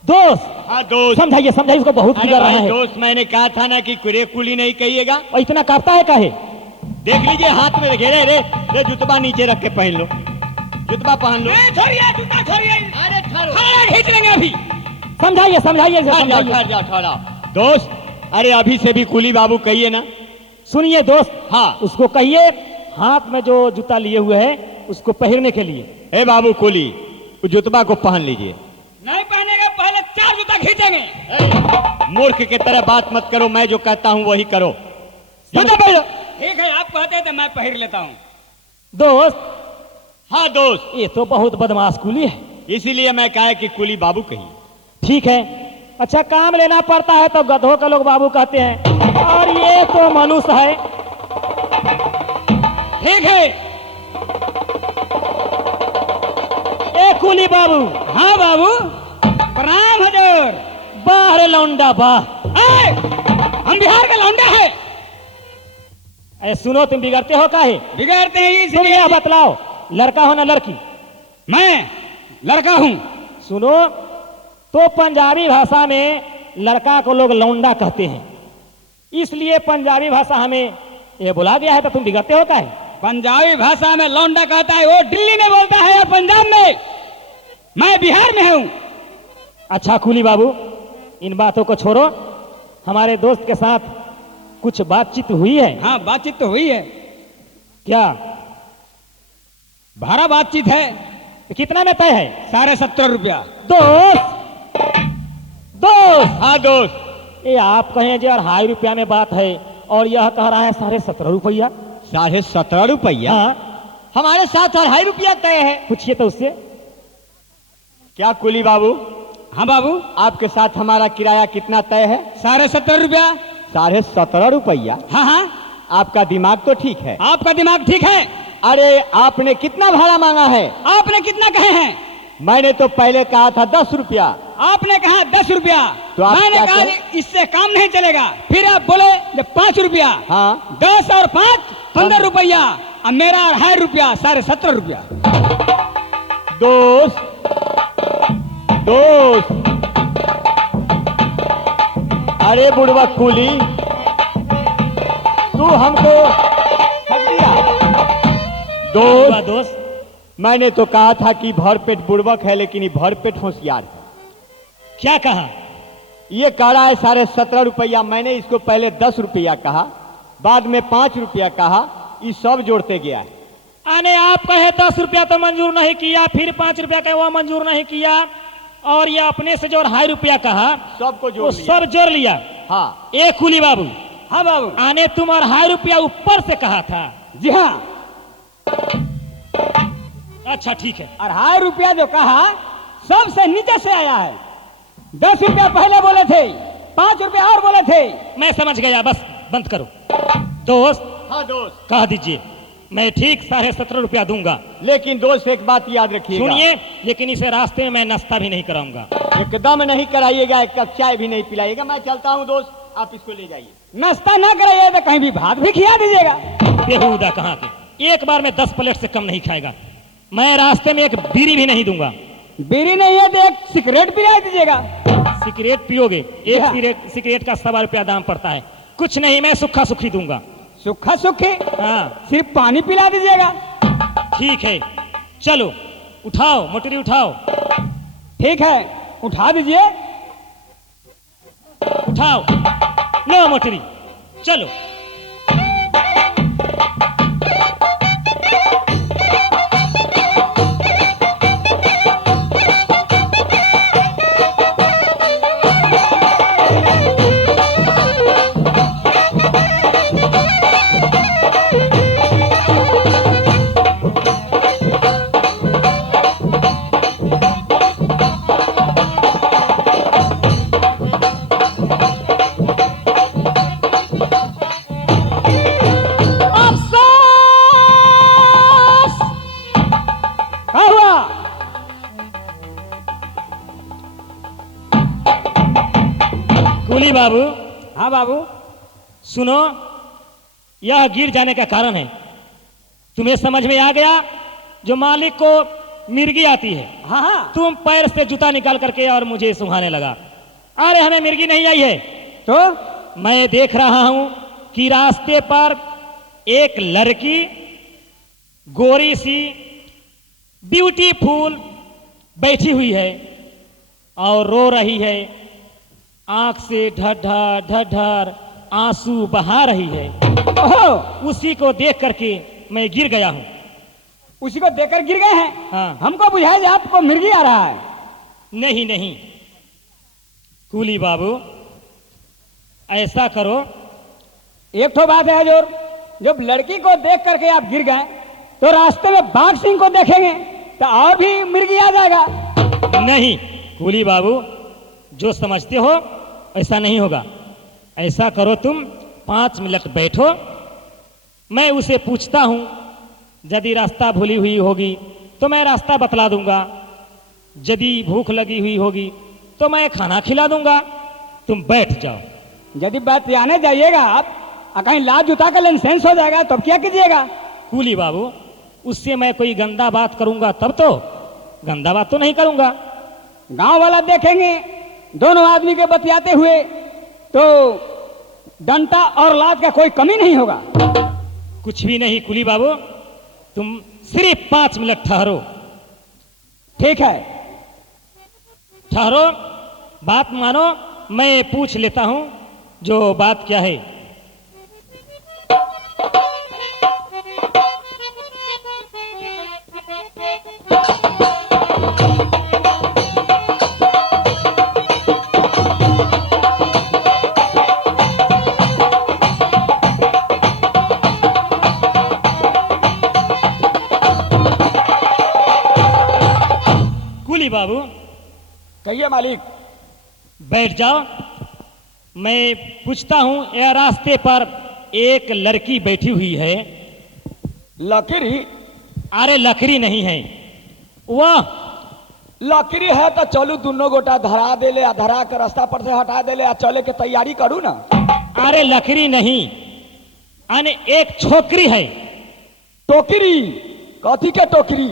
दोस्त हाँ दोस्त, समझाइए समझाइए, उसको बहुत अरे बिगड़ रहा भाई है। दोस्त, मैंने कहा था ना कि रे कुली नहीं कहिएगा। और इतना कांपता है काहे? देख लीजिए हाथ में घेरे रे रे जुतबा नीचे रख के पहन लो, जुतबा पहन लो। छोड़िए जूता छोड़िए। अरे ठहरो, खड़ा खींच लेंगे अभी। समझाइए समझाइए इसे, समझाइए। ठहर जा ठहरा। दोस्त, अरे अभी से भी कुली बाबू कहिए ना। सुनिए दोस्त, हाँ। उसको कहिए हाथ में जो जूता लिए हुए है उसको पहनने के लिए। हे बाबू कुली, उस जुतबा को पहन लीजिए। नहीं पहनेगा, पहले 4 जूता खींचेंगे। मूर्ख के तरह बात मत करो, मैं जो कहता हूं वही करो। जूता पहनो। ठीक है, आप कहते हैं तो मैं पहन लेता हूँ। दोस्त, हाँ दोस्त, ये तो बहुत बदमाश कुली है। इसीलिए मैं कहा कि कुली बाबू कहिए। ठीक है, अच्छा काम लेना पड़ता है तो गधों के लोग बाबू कहते हैं, और ये तो मनुष्य है। ठीक है। ए कुली बाबू। हाँ बाबू, प्रणाम हजूर। बाहर लौंडा बाह। ए, हम बिहार का लौंडा है। ए सुनो, तुम बिगड़ते हो काहे? बिगाड़ते हैं तुम इसलिए। यह बतलाओ, लड़का हो ना लड़की? मैं लड़का हूँ। सुनो, तो पंजाबी भाषा में लड़का को लोग लौंडा कहते हैं, इसलिए पंजाबी भाषा हमें ये बोला गया है, तो तुम बिगड़ते हो काहे? पंजाबी भाषा में लौंडा कहता है, वो दिल्ली में बोलता है और पंजाब में। मैं बिहार में हूँ। अच्छा कुली बाबू, इन बातों को छोड़ो, हमारे दोस्त के साथ कुछ बातचीत हुई है? हाँ, बातचीत तो हुई है। क्या? भाड़ा बातचीत है। कितना में तय है? 17.5 रुपया। दोस्त दोस्त, हाँ दोस्त, ये आप कहें जो 2.5 रुपया में बात है और यह कह रहा है 17.5 रुपया। 17.5 रुपया? हाँ, हमारे साथ 2.5 रुपया तय है। पूछिए तो उससे। क्या कुली बाबू, हाँ बाबू, आपके साथ हमारा किराया कितना तय है? 17.5 रुपया। 17.5 रुपया? हाँ हाँ, आपका दिमाग तो ठीक है। आपका दिमाग ठीक है। अरे आपने कितना भाड़ा मांगा है? आपने कितना कहे हैं? मैंने तो पहले कहा था 10 रुपया। आपने कहा 10 रुपया। तो आप मैंने क्या कहा कहें? इससे काम नहीं चलेगा। फिर आप बोले जब 5 रुपया। हाँ 10 और 5 15 रुपया। अब मेरा 2.5 रुपया, 17.5 रुपया। दोस्त दोस्त, अरे बुढ़वा कुली, तू हमको ठग दिया। दोस्त, दोस्त, मैंने तो कहा था कि भरपेट बुड़बक है, लेकिन ये भरपेट होशियार है। क्या कहा? ये कह रहा है 17.5 रुपया। मैंने इसको पहले 10 रुपया कहा, बाद में 5 रुपया कहा, ये सब जोड़ते गया है। आने आप कहे 10 रुपया तो मंजूर नहीं किया, फिर 5 रुपया कहे वो मंजूर नहीं किया, और ये अपने से जो 2.5 रुपया कहा सबको वो जोड़ लिया। सब जोड़ लिया। हाँ ए कुली बाबू, हाँ बाबू। आने तुम 2.5 रुपया ऊपर से कहा था। जी हाँ। अच्छा ठीक है। 2.5 रुपया जो कहा सबसे नीचे से आया है। 10 रुपया पहले बोले थे, 5 रुपया और बोले थे। मैं समझ गया, बस बंद करो। दोस्त हाँ दोस्त, कह दीजिए, मैं ठीक 17.5 रुपया दूंगा। लेकिन दोस्त एक बात याद रखिएगा। सुनिए, लेकिन इसे रास्ते में मैं नाश्ता भी नहीं कराऊंगा। एकदम नहीं कराइएगा, एक कप चाय भी नहीं पिलाइएगा। मैं चलता हूँ दोस्त, आप इसको ले जाइए। नाश्ता ना कराइए तो कहीं भी भात भी खिला दीजिएगा। बेहुदा कहाँ के, एक बार में 10 प्लेट से कम नहीं खाएगा। मैं रास्ते में एक बीड़ी भी नहीं दूंगा। बीड़ी नहीं है तो एक सिगरेट पिला दीजिएगा। सिगरेट पियोगे? एक हाँ। सिगरेट का 1.25 रुपया दाम पड़ता है। कुछ नहीं, मैं सूखा सुखी दूंगा। सूखा सूखी? हाँ सिर्फ पानी पिला दीजिएगा। ठीक है, चलो उठाओ, मोटरी उठाओ। ठीक है, उठा दीजिए। उठाओ, लो मोटरी, चलो। अफसोस! क्या हुआ? कुली बाबू, हाँ बाबू। सुनो, यह गिर जाने का कारण है। तुम्हें समझ में आ गया? जो मालिक को मिर्गी आती है, हाँ हाँ। तुम पैर से जूता निकाल करके और मुझे सुहाने लगा। अरे हमें मिर्गी नहीं आई है। तो मैं देख रहा हूं कि रास्ते पर एक लड़की गोरी सी ब्यूटीफुल बैठी हुई है और रो रही है। आंख से ढढ़ ढढ़ आंसू बहा रही है। ओहो, उसी को देख करके मैं गिर गया हूं। उसी को देखकर गिर गए हैं? हाँ। हमको बुझाया कि आपको मिर्गी आ रहा है। नहीं नहीं कुली बाबू, ऐसा करो। एक तो बात है हजूर, जब लड़की को देख करके आप गिर गए तो रास्ते में बाघ सिंह को देखेंगे तो और भी मिर्गी आ जाएगा। नहीं कुली बाबू, जो समझते हो ऐसा नहीं होगा। ऐसा करो, तुम 5 मिनट बैठो, मैं उसे पूछता हूं। यदि रास्ता भूली हुई होगी तो मैं रास्ता बतला दूंगा। यदि भूख लगी हुई होगी तो मैं खाना खिला दूंगा। तुम बैठ जाओ। यदि बात जाने जाइएगा आप और कहीं लात जूता का लाइसेंस हो जाएगा तब क्या कीजिएगा? कुली बाबू, उससे मैं कोई गंदा बात करूंगा तब तो? गंदा बात तो नहीं करूंगा। गांव वाला देखेंगे दोनों आदमी के बतियाते हुए तो डंटा और लात का कोई कमी नहीं होगा। कुछ भी नहीं कुली बाबू, तुम सिर्फ 5 मिनट ठहरो। ठीक है। ठहरो, बात मानो, मैं पूछ लेता हूं जो बात क्या है। कुली बाबू, कहिए मालिक। बैठ जाओ। मैं पूछता हूं, यह रास्ते पर एक लड़की बैठी हुई है। लकीरी? अरे लकड़ी नहीं है, वह लकीरी है तो चलू दोनों गोटा धरा दे ले, धरा के रास्ता पर से हटा दे ले, चले के तैयारी करू ना। अरे लकड़ी नहीं, अने एक छोकरी है। टोकरी? कथी के टोकरी?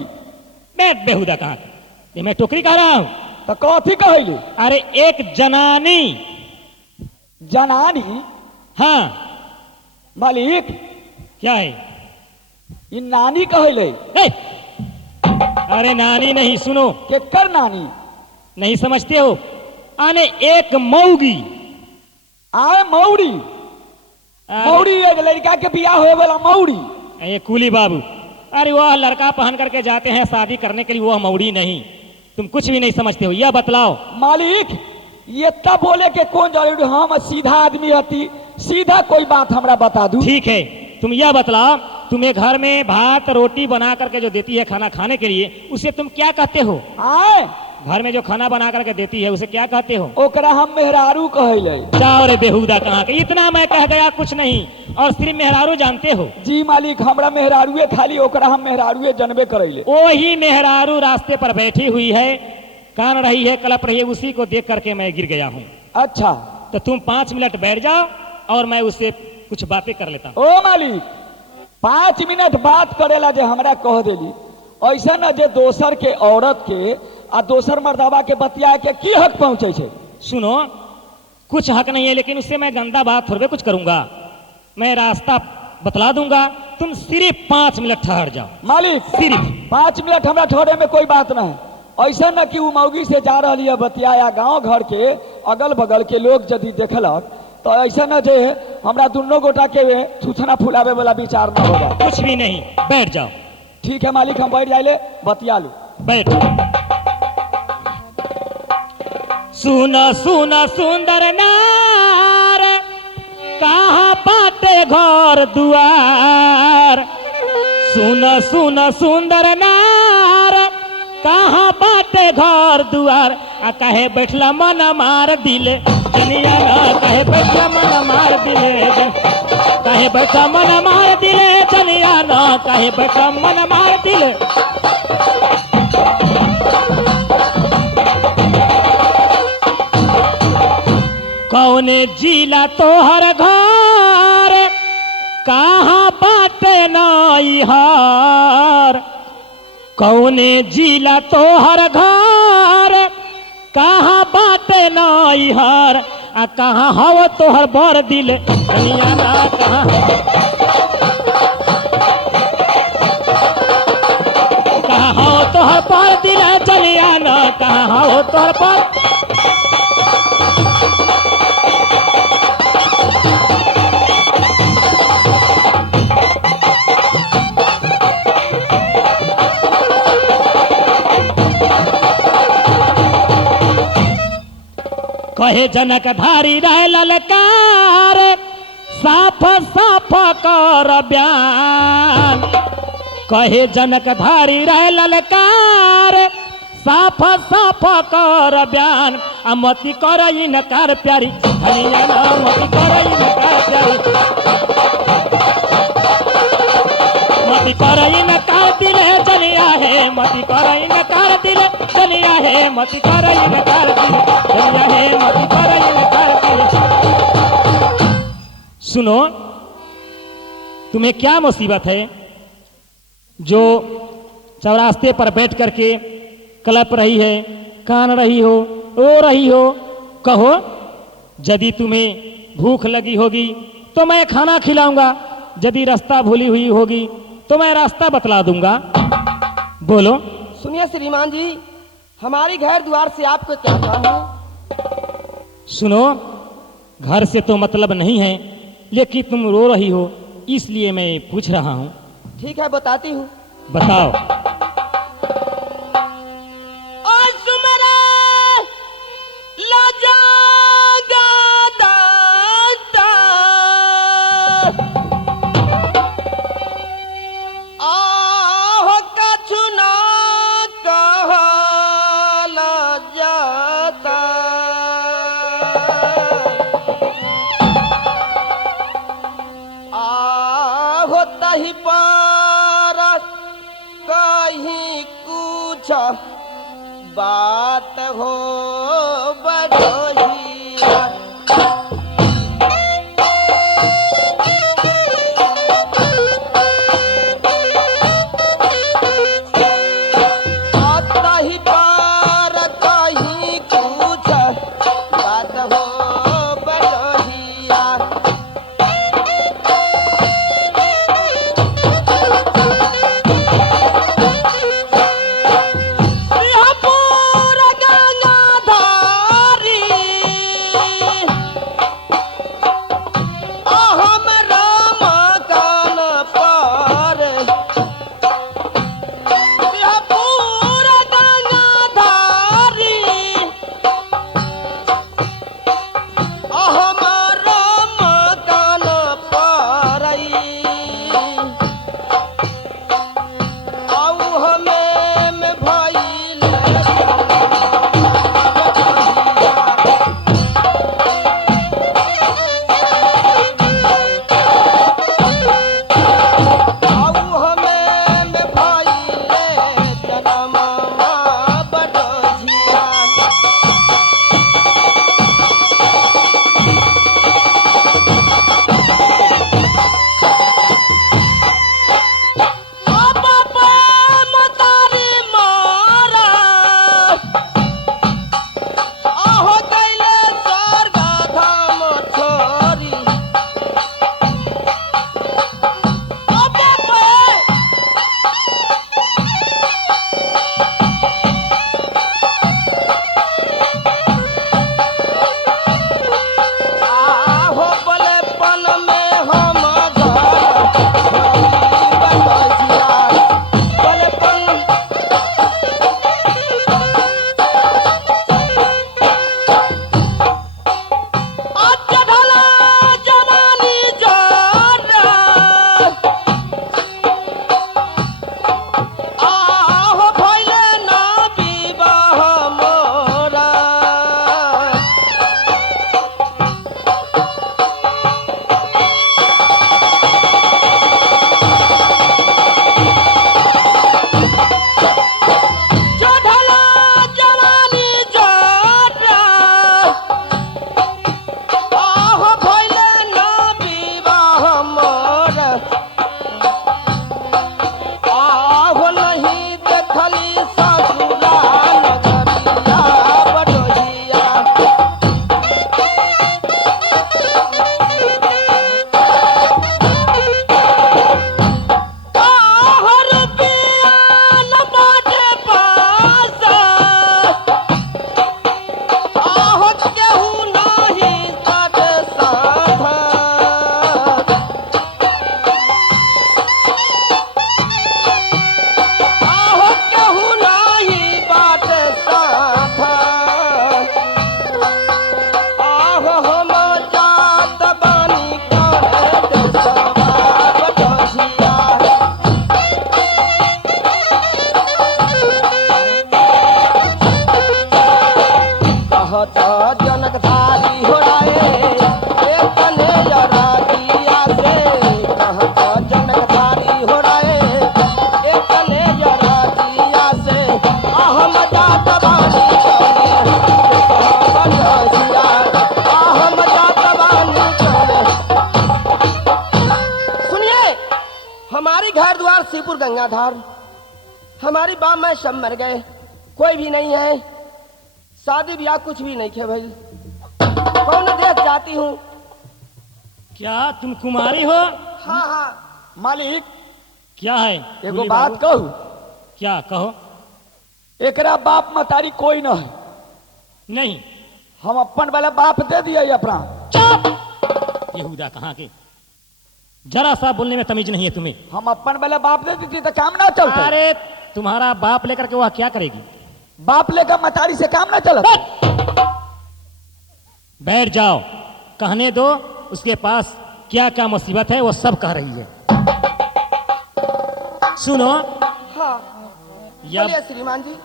मैं बेहुदा कहाँ का? ये मैं टोकरी कह रहा हूं। तो कथी कहली? अरे एक जनानी। जनानी? हाँ। मालिक, क्या है? ये नानी कहले। ए! अरे नानी नहीं, सुनो। केकर नानी? नहीं समझते हो? अने एक मौगी। आए मौड़ी? मौड़ी एक लड़का के बियाह होए वाला मौड़ी? ये कुली बाबू, अरे वह लड़का पहन करके जाते हैं शादी करने के लिए, वह मौड़ी नहीं। तुम कुछ भी नहीं समझते हो, यह बतलाओ। मालिक, ये तब बोले के कौन जरूरी? हम सीधा आदमी हती, सीधा कोई बात हमरा बता दू। ठीक है, तुम यह बतलाओ तुम्हें घर में भात रोटी बना करके जो देती है खाना खाने के लिए, उसे तुम क्या कहते हो? आए घर में जो खाना बना करके देती है उसे क्या कहते हो? ओकरा हम मेहरारू कहले। जाओ रे बेहुदा कहाँ के, इतना मैं कह गया कुछ नहीं, और सिर्फ मेहरारू जानते हो। जी मालिक, हमरा मेहरारूए खाली, ओकरा हम मेहरारूए जनबे करैले। वही मेहरारू रास्ते पर बैठी हुई है, कान रही है, कलप रही है, उसी को देख करके मैं गिर गया हूँ। अच्छा तो तुम 5 मिनट बैठ जाओ और मैं उससे कुछ बातें कर लेता हूँ। ओ मालिक, 5 मिनट बात करेला जे हमरा कह देली, ऐसा न जे दोसर के औरत के आ दोसर मर्दवा के बतिया के की हक पहुंचे छे? सुनो, कुछ हक नहीं है, लेकिन उससे मैं गंदा बात थोड़े कुछ करूंगा। मैं रास्ता बतला दूंगा, तुम सिर्फ 5 मिनट ठहर जाओ। मालिक सिर्फ 5 मिनट हमरा ठहरे में कोई बात ना है। ऐसा न कि उ मौगी से जा रही है बतियाया, गांव घर के अगल बगल के लोग यदि देखलक तो ऐसा न जे हमरा दोनों गोटा के सूचना फुलावे वाला विचार न होगा। कुछ भी नहीं, बैठ जाओ। ठीक है मालिक, हम बैठ जाइले, बतिया लू। बैठ। सुन सुन सुंदर नार, कहाँ बाटे घर दुआर। सुन सुन सुंदर नार, कहाँ बाटे घर दुआर। आ कहे बैठला मन मार दिले जनिया ना, कहे बैठला मन मार दिले, कहे बैठा मन मार दिले जनिया ना, कहे बैठा मन मार दिले। कौने जिला तोहर घर, कहाँ बाटे नैहर। कौने जिला तोहर घर, कहाँ बाटे नैहर। आ कहाँ हव तोहर बर दिल कनिया ना, कहाँ कहाँ हव तोहर बर दिल चलिया ना, कहाँ हव तोहर बर। कहे जनक धारी रह ललकार, साफ साफ कर बयान। कहे जनक धारी रह ललकार, साफ साफ कर बयान। आ मती कर इनकार प्यारी धनिया ना, मती कर इनकार प्यारी, मती कर इनकार दिले जनिया है, मती कर इनकार दिले जनिया है, मती कर इनकार दिले जनिया है, मती कर इनकार दिले। सुनो, तुम्हें क्या मुसीबत है जो चौरास्ते पर बैठ करके कलप रही है, कान रही हो, रो रही हो? कहो, यदि तुम्हें भूख लगी होगी तो मैं खाना खिलाऊंगा, यदि रास्ता भूली हुई होगी तो मैं रास्ता बतला दूंगा। बोलो। सुनिए श्रीमान जी, हमारी घर द्वार से आपको क्या काम है? सुनो, घर से तो मतलब नहीं है, लेकिन तुम रो रही हो इसलिए मैं पूछ रहा हूँ। ठीक है, बताती हूँ। बताओ। बात हो बड़ोहिया, आता ही पार कहीं कुछ बात हो बड़ोहिया। घर द्वार सीपुर गंगाधार। हमारी बाप मैं सब मर गए, कोई भी नहीं है। शादी ब्याह कुछ भी नहीं थे भाई। कौन देश जाती हूँ। क्या तुम कुमारी हो? हाँ हाँ मालिक क्या है? एगो बोली बात बाबू। कहू, क्या कहो? एकरा बाप मतारी कोई न है। नहीं। हम अपन वाला बाप दे दिए अपना। चुप! यहूदा कहाँ के, जरा सा बोलने में तमीज नहीं है तुम्हें। हम अपन वाला बाप दे दी तो काम ना चलता। अरे तुम्हारा बाप लेकर के वह क्या करेगी? बाप लेकर मतारी से काम ना चलता। बैठ जाओ, कहने दो उसके पास क्या क्या मुसीबत है वो सब कह रही है। सुनो, हाँ या बोलिए श्रीमान जी।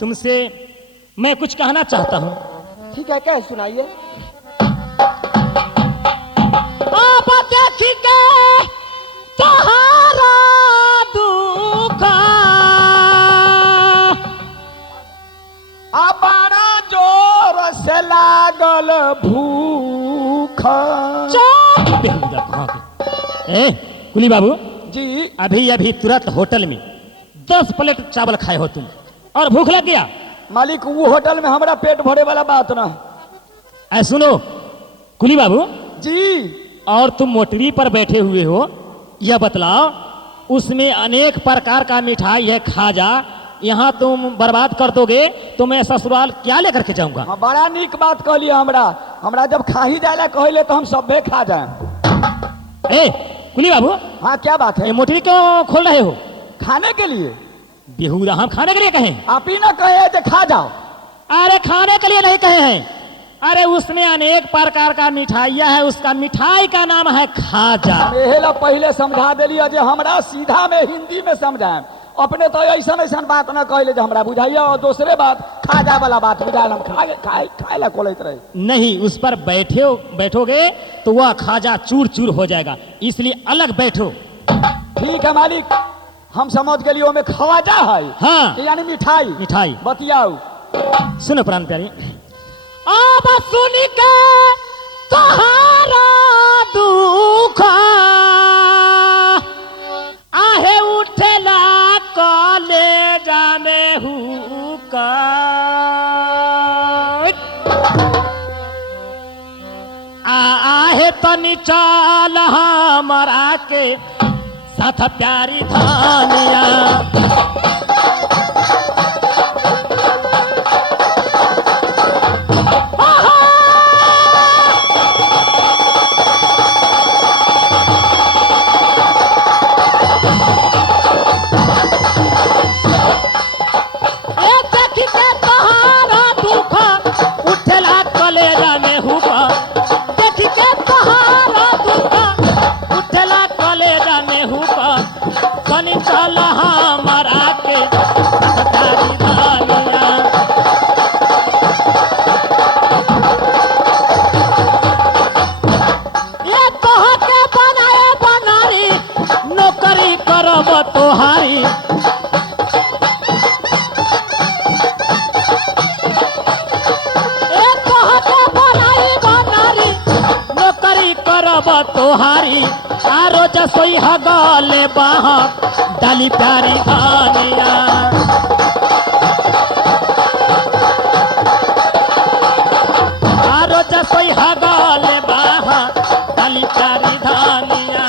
तुमसे मैं कुछ कहना चाहता हूं। ठीक है, क्या है सुनाइए। आप देखी के तोहारा दुख बड़ा जोर से लागल भूख। बेहुदा कहाँ के? ए कुली बाबू जी अभी अभी तुरंत होटल में 10 प्लेट चावल खाए हो तुम और भूख लग गया। मालिक वो होटल में हमारा पेट भरे वाला बात ना। ऐ सुनो कुली बाबू, जी और तुम मोटरी पर बैठे हुए हो, यह बतलाओ उसमें अनेक प्रकार का मिठाई है, खाजा, यहाँ तुम बर्बाद कर दोगे तो मैं ससुराल क्या लेकर के जाऊंगा? हाँ, बड़ा नीक बात कहलिए हमरा जब खा ही जाए कहले तो हम सभे खा जाए। ए कुली बाबू, हाँ क्या बात है? ये मोटरी क्यों खोल रहे हो? खाने के लिए। बेहुदा हम खाने के लिए कहें? आप ही ना कहे जो खा जाओ। अरे खाने के लिए नहीं कहे हैं, अरे उसमें अनेक प्रकार का मिठाइयाँ है, उसका मिठाई का नाम है खाजा। एहेला पहले समझा दिलिए जो हमरा सीधा में हिंदी में समझाए। अपने तो ऐसा ऐसा बात ना कहले जो हमरा बुझाइए, और दूसरे बात खाजा वाला बात बुझाए हम खाए ला कोलत रहे। नहीं, उस पर बैठोगे तो वह खाजा चूर चूर हो जाएगा, इसलिए अलग बैठो। ठीक है मालिक, हम समझ गए ओमे खवाजा है। हाँ यानी मिठाई। मिठाई। बतियाओ। सुनो प्राण प्यारी, अब सुन के तोहारा दुख आहे उठेला कलेजा में हुका। आहे तनी चल हमरा के साथ प्यारी धानिया। चल हमरा के प्यारी धानिया। ये कह के बनाए बनारी नौकरी करब तोहारी। ये कह के बनाई बनारी नौकरी करब तोहारी। आरो जसोई हगले बाहा डाली प्यारी धानिया। आरो जसोई हगले बाहा डाली प्यारी धानिया।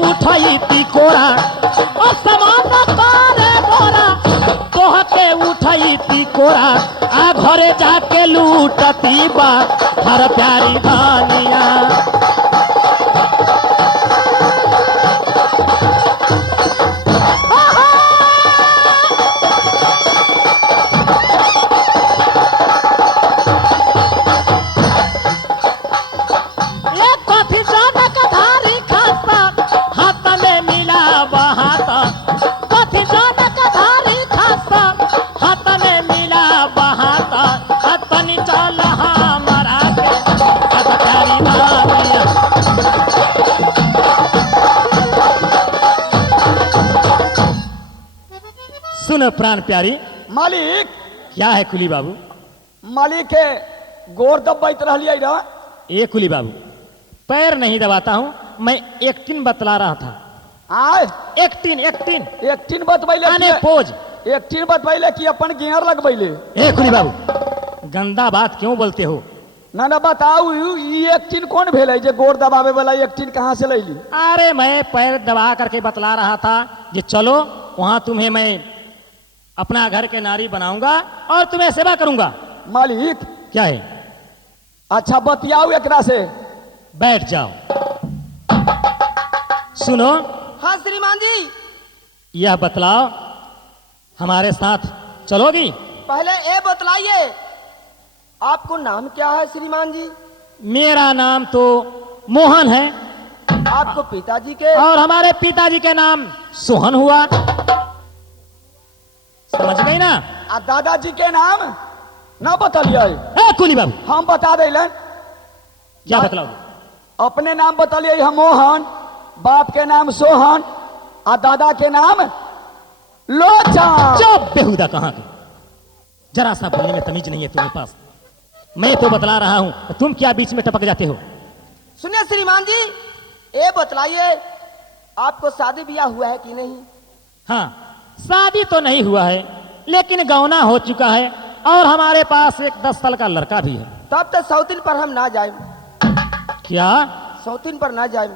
उठई कोरा असमान करे मोरा तोह के उठई ती कोरा। आ घरे जाके लूटती बा हर प्यारी धानिया। चल हमरा के सुन प्राण प्यारी, मालिक क्या है कुली बाबू? मालिक के गोर दबाइत रहलिए रहा। ए कुली बाबू, पैर नहीं दबाता हूं, मैं एक्टिन बतला रहा था। आय एक्टिन एक्टिन एक्टिन बतबैले आने पोज। एक्टिन बतबैले कि अपन गियर लगबैले। ए कुली बाबू, गंदा बात क्यों बोलते हो? ना ना बताऊ ई एक्टिन कौन भेलै जे गोर दबावे वाला एक्टिन कहाँ से लैली? अरे मैं पैर दबा करके बतला रहा था कि चलो वहां तुम्हें मैं अपना घर के नारी बनाऊंगा और तुम्हें सेवा करूंगा। मालिक क्या है? अच्छा बतियाऊ एकरा से। बैठ जाओ। सुनो, हाँ श्रीमान जी। यह बतलाओ, हमारे साथ चलोगी? पहले ये बतलाइए, आपको नाम क्या है श्रीमान जी? मेरा नाम तो मोहन है आपको पिताजी के? और हमारे पिताजी के नाम सोहन हुआ। समझ गई ना? आ दादाजी के नाम ना बतलिए। ए कुली बाबू, हम बता दिलन। क्या बतलाओ? अपने नाम बतलिए हम मोहन, बाप के नाम सोहन, आ दादा के नाम लोचा। चुप बेहुदा कहाँ के, जरा सा बोलने में तमीज नहीं है तुम्हारे पास। मैं तो बतला रहा हूं, तुम क्या बीच में टपक जाते हो? सुनिए श्रीमान जी, ये बतलाइए आपको शादी ब्याह हुआ है कि नहीं? हाँ, शादी तो नहीं हुआ है, लेकिन गौना हो चुका है और हमारे पास एक 10 साल का लड़का भी है। तब तो सौतीन पर हम ना जाए। क्या सौतीन पर ना जाए?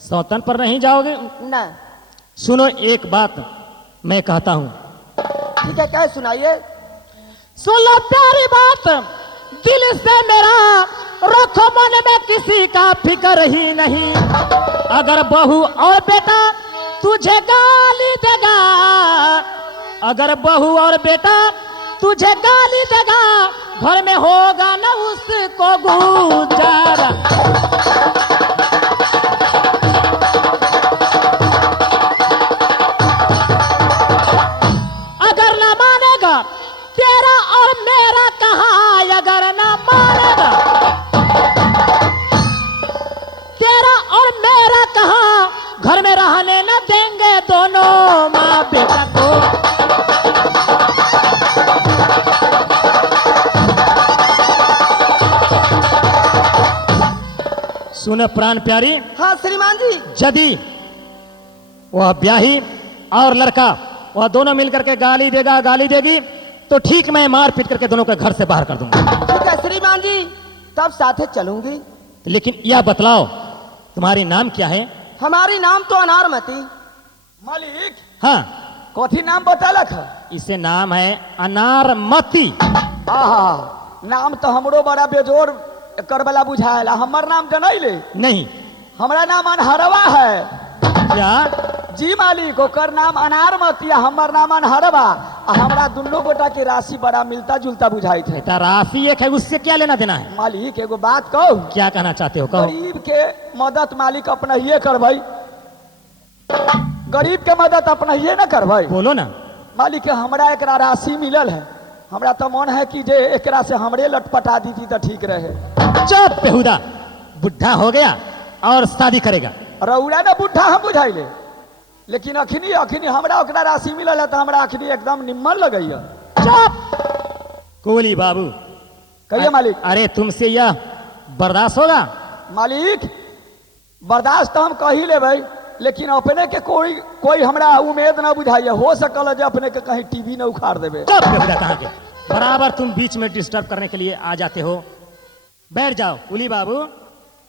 सौतन पर नहीं जाओगे? ना। सुनो, एक बात मैं कहता हूं। ठीक है, क्या सुनाइए। सुन लो प्यारी बात, दिल से मेरा रखो मन में किसी का फिक्र ही नहीं। अगर बहू और बेटा तुझे गाली देगा, अगर बहू और बेटा तुझे गाली देगा, घर में होगा ना उसको गुजारा। अगर ना मानेगा तेरा और मेरा कहा, अगर ना मानेगा तेरा और मेरा कहा, घर में रहने न देंगे दोनों माँ बेटा को। सुन प्राण प्यारी, हाँ श्रीमान जी। यदि वह ब्याही और लड़का वह दोनों मिलकर के गाली देगा, गाली देगी, तो ठीक मैं मार पीट करके दोनों को घर से बाहर कर दूंगा। ठीक है श्रीमान जी, तब साथे चलूंगी। लेकिन यह बतलाओ, तुम्हारी नाम क्या है? हमारी नाम तो अनारमती। मालिक हाँ, कथी नाम बतलक? इसे नाम है अनारमती। आहा, नाम तो हमरो बड़ा बेजोर कर वाला बुझाएला। हमर नाम जनैले? नहीं। हमरा नाम अनहरवा है। क्या? जी मालिक, ओकर नाम अनारमती, हमर नाम अनहरवा। आ हमरा दुनो गोटा के राशि बड़ा मिलता जुलता बुझाइत है। बेटा राशि एक है, उससे क्या लेना देना है? मालिक एगो बात कहू, क्या कहना चाहते हो? कहो। गरीब के मदद मालिक अपना ही करबै। गरीब के मदद अपना ही न करबै। बोलो ना। मालिक हमरा एकरा राशि मिलल है, हमरा तो मन है कि जे एकरा से हमरे लटपटा दीदी तो ठीक रहे। चुप बेहुदा, बुढ़ा हो गया और शादी करेगा। रउरा ना बुढ़ा हम बुझाइले, लेकिन अखनी अखनी हमरा ओकरा राशि मिलल है तो हमरा अखनी एकदम निम्मन लगैया। चुप कोली बाबू। कहिए मालिक। अरे तुमसे यह बर्दाश्त होगा? मालिक बर्दाश्त तो हम कही लेबै, लेकिन अपने के कोई हमरा उम्मीद ना बुझाइए। हो सकल है जे अपने के कहीं टीवी न उखाड़ देवे। चुप बेहुदा कहाँ के, बराबर तुम बीच में डिस्टर्ब करने के लिए आ जाते हो। बैठ जाओ कुली बाबू।